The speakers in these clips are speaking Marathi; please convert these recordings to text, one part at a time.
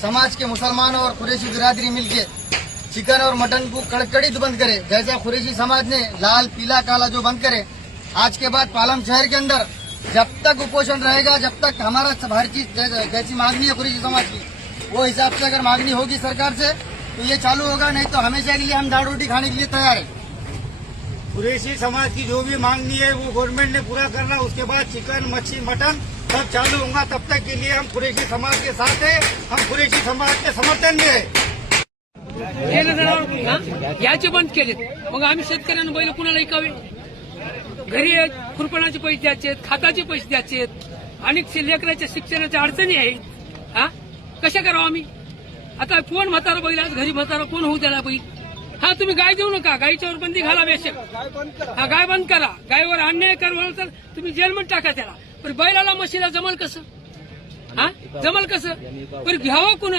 समाज के मुसलमान और कुरैशी बिरादरी मिलके चिकन और मटन को कड़कड़ित बंद करे। जैसा कुरैशी समाज ने लाल पीला काला जो बंद करे, आज के बाद पालम शहर के अंदर जब तक कुपोषण रहेगा, जब तक हमारा हर चीज जैसी मांगनी है कुरैशी समाज की, वो हिसाब से अगर मांगनी होगी सरकार से तो ये चालू होगा, नहीं तो हमेशा के लिए हम दाल रोटी खाने के लिए तैयार है। कुरैशी समाज की जो भी मांगनी है वो गवर्नमेंट ने पूरा करना, उसके बाद चिकन मच्छी मटन सब चालू होगा। तब तक के लिए हम कुरैशी समाज के साथ है, हम कुरैशी समाज के समर्थन में है। याचे बंद केलेत, मग आम्ही शेतकऱ्यांना बैल कुणाला ऐकावे? घरी खुरपणाचे पैसे द्यायचे, खाताचे पैसे द्यायचे, अनेक लेकराच्या शिक्षणाच्या अडचणी आहेत. हा कशा करावं आम्ही? आता कोण म्हातारा बैल, आज घरी म्हातारा कोण होऊ त्याला बैल? हा तुम्ही गाय देऊ नका, गायीच्यावर बंदी घाला बेशक. हा गाय बंद करा, गायवर अन्याय करा तर तुम्ही जेलमध्ये टाका त्याला. पण बैलाला म्हशीला जमल कसं? हा जमल कसं? पण घ्यावं कोण?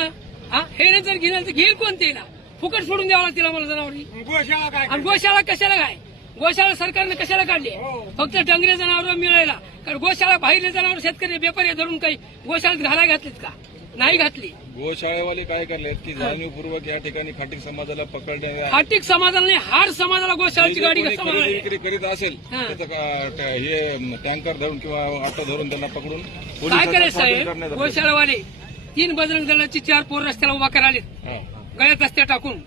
हा हे जर घेणार तर घेईल कोण? त्याला फुकट सोडून द्यावा लागतील आम्हाला जनावरी. आणि गोशाळा कशाला काय? गोशाळा सरकारने कशाला काढली? फक्त डंगरे जनावर मिळायला. कारण गोशाळा बाहेरले जनावर शेतकरी व्यापारी धरून काही गोशाळेत घालायला घातलीत का? नाही घातली. गोशाळेवाले काय करलेत की जाणीवपूर्वक या ठिकाणी खाटीक समाजाला पकडणे, खाटीक समाजाला नाही, हाड समाजाला गोशाळेची गाडी खरेदी विक्री करीत असेल हे टँकर धरून किंवा ऑटो धरून त्यांना पकडून काय करायचं साहेब? गोशाळेवाले 3 बजरंग दलाची 4 पोर रस्त्याला उभा करालेत, गळ्यात रस्त्या टाकून.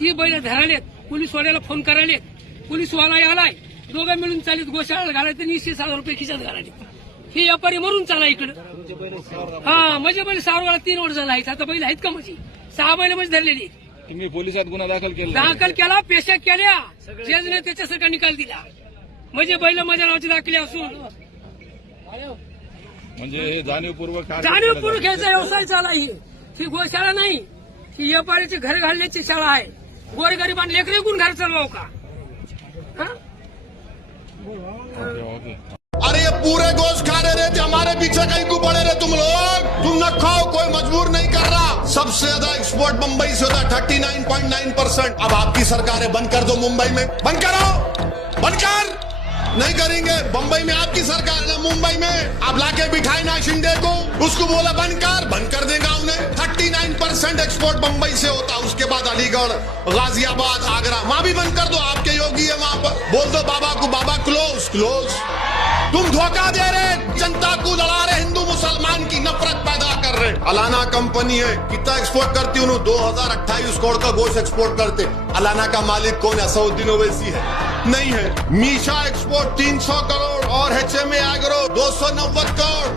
ती बैल धरालेत, पोलीसवाल्याला फोन करायलेत, पोलीसवाला आलाय, दोघं मिळून चालीत गोशाळेला घालायचे, 200,000 रुपये खिशात घालायचे. हे व्यापारी मरून चाला इकडं. हा म्हणजे बैल सारवाला 3 वर्ष झाला आहेत. आता बैल आहेत का? म्हणजे 6 बैल म्हणजे धरलेली. तुम्ही पोलिसात गुन्हा दाखल केला, पेशा केल्या, जजने त्याच्यासारखा निकाल दिला. म्हणजे बैल माझ्या नावाची दाखले असून म्हणजे हे जाणीवपूर्वक ह्याचा व्यवसाय चाला. ही गोशाळा नाही, ही व्यापाऱ्याची घर घालण्याची शाळा आहे. गोरगरिबांना लेकरे गुण घर चालवाव का? अरे ये पूरे गोश्त खा रहे थे, हमारे पीछे कहीं को पड़े रहे तुम लोग. तुम न खाओ, कोई मजबूर नहीं कर रहा. सबसे ज्यादा एक्सपोर्ट मुंबई से होता है 39.9%. अब आपकी सरकार है, बंद कर दो मुंबई में. बंद करो, बंद कर. नहीं करेंगे. बंबई में आपकी सरकार है ना, मुंबई में आप लाके बिठाए ना शिंदे को, उसको बोला बंद कर देगा उन्हें. 39% एक्सपोर्ट मुंबई से होता. उसके बाद अलीगढ़, गाजियाबाद, आगरा, वहां भी बंद कर दो. आपके योगी है वहां पर. बोल दो बाबा को, बाबा क्लोज. तुम धोखा दे रहे, जनता को लड़ा रहे, हिंदू मुसलमान की नफरत पैदा कर रहे. अलाना कंपनी है, कितना एक्सपोर्ट करती उन्होंने? 2028 करोड़ का गोश्त एक्सपोर्ट करते. अलाना का मालिक कौन है? सऊदीन ओवैसी है? नहीं है. मीशा एक्सपोर्ट 300 करोड़ और HMA एग्रो 290 करोड़.